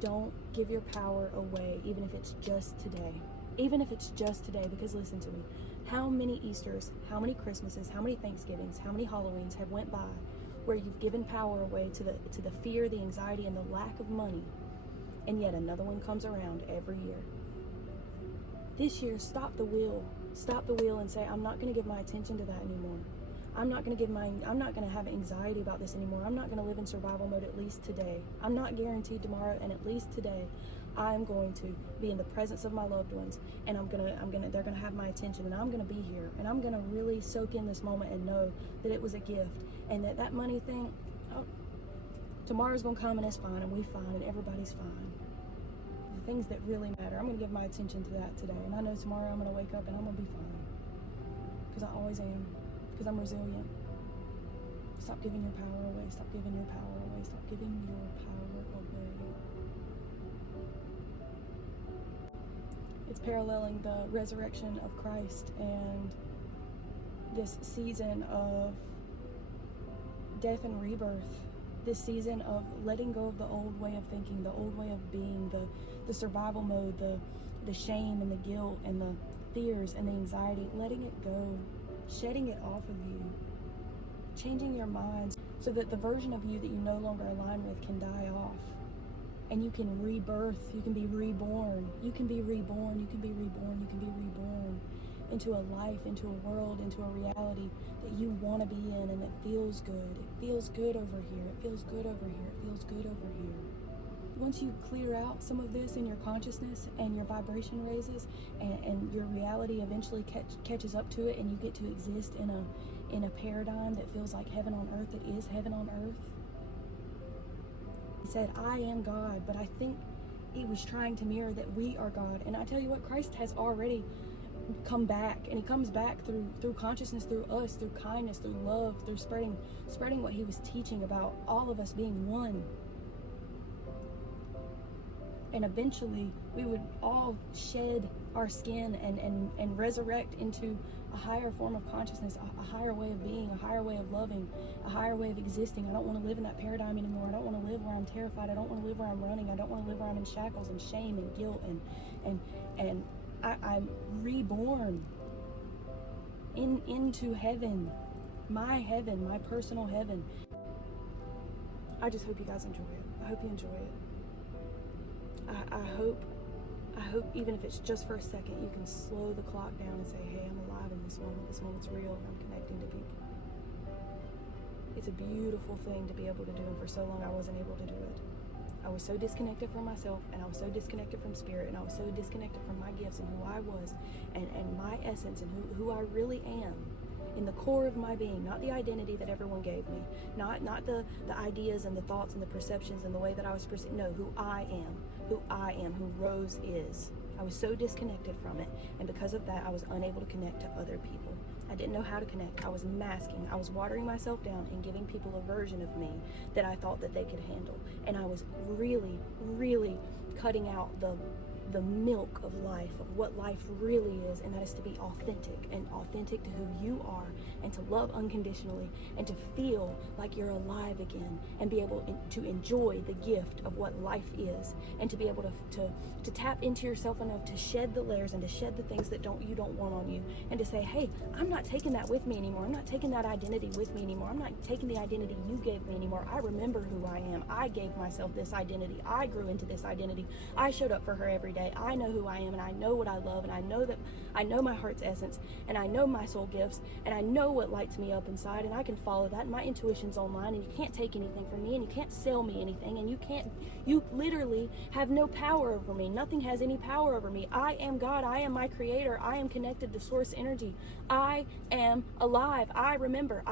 Don't give your power away, even if it's just today. Even if it's just today, because listen to me. How many Easters, how many Christmases, how many Thanksgivings, how many Halloweens have went by where you've given power away to the fear, the anxiety, and the lack of money, and yet another one comes around every year. This year, stop the wheel and say, I'm not going to give my attention to that anymore. I'm not going to have anxiety about this anymore. I'm not going to live in survival mode, at least today. I'm not guaranteed tomorrow, and at least today, I'm going to be in the presence of my loved ones, and they're going to have my attention, and I'm going to be here, and I'm going to really soak in this moment and know that it was a gift, and that money thing, tomorrow's going to come and it's fine, and we're fine, and everybody's fine. The things that really matter, I'm going to give my attention to that today, and I know tomorrow I'm going to wake up and I'm going to be fine, because I always am. Because I'm resilient. Stop giving your power away. Stop giving your power away. Stop giving your power away. It's paralleling the resurrection of Christ and this season of death and rebirth. This season of letting go of the old way of thinking, the old way of being, the survival mode, the shame and the guilt and the fears and the anxiety, letting it go. Shedding it off of you, changing your minds so that the version of you that you no longer align with can die off, and you can rebirth, you can be reborn, you can be reborn, you can be reborn, you can be reborn into a life, into a world, into a reality that you want to be in and that feels good. It feels good over here, it feels good over here, it feels good over here. Once you clear out some of this in your consciousness and your vibration raises and your reality eventually catches up to it, and you get to exist in a paradigm that feels like heaven on earth, that is heaven on earth. He said, I am God, but I think he was trying to mirror that we are God. And I tell you what, Christ has already come back, and he comes back through consciousness, through us, through kindness, through love, through spreading what he was teaching about all of us being one. And eventually we would all shed our skin and resurrect into a higher form of consciousness, a higher way of being, a higher way of loving, a higher way of existing. I don't want to live in that paradigm anymore. I don't want to live where I'm terrified. I don't want to live where I'm running. I don't want to live where I'm in shackles and shame and guilt and I'm reborn into heaven, my personal heaven. I just hope you guys enjoy it. I hope you enjoy it. I hope even if it's just for a second, you can slow the clock down and say, hey, I'm alive in this moment. This moment's real, and I'm connecting to people. It's a beautiful thing to be able to do, and for so long I wasn't able to do it. I was so disconnected from myself, and I was so disconnected from spirit, and I was so disconnected from my gifts and who I was, and my essence, and who I really am. In the core of my being, not the identity that everyone gave me, not the ideas and the thoughts and the perceptions and the way that I was perceived. No, who I am, who Rose is. I was so disconnected from it, and because of that, I was unable to connect to other people. I didn't know how to connect. I was masking. I was watering myself down and giving people a version of me that I thought that they could handle. And I was really, really cutting out the milk of life, of what life really is, and that is to be authentic to who you are, and to love unconditionally, and to feel like you're alive again, and be able to enjoy the gift of what life is, and to be able to tap into yourself enough to shed the layers and to shed the things that you don't want on you, and to say, hey, I'm not taking that with me anymore. I'm not taking that identity with me anymore. I'm not taking the identity you gave me anymore. I remember who I am. I gave myself this identity. I grew into this identity. I showed up for her every day. I know who I am, and I know what I love, and I know my heart's essence, and I know my soul gifts, and I know what lights me up inside, and I can follow that, and my intuition's online, and you can't take anything from me, and you can't sell me anything, and you literally have no power over me. Nothing has any power over me. I am God. I am my creator. I am connected to source energy. I am alive. I remember.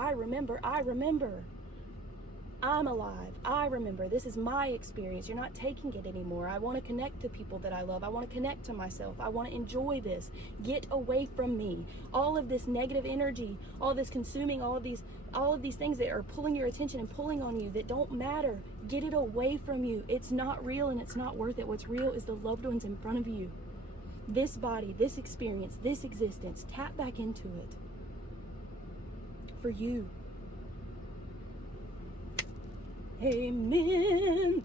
I'm alive. I remember. This is my experience. You're not taking it anymore. I want to connect to people that I love. I want to connect to myself. I want to enjoy this. Get away from me. All of this negative energy, all this consuming, all of these things that are pulling your attention and pulling on you that don't matter. Get it away from you. It's not real, and it's not worth it. What's real is the loved ones in front of you. This body, this experience, this existence. Tap back into it. For you. Amen.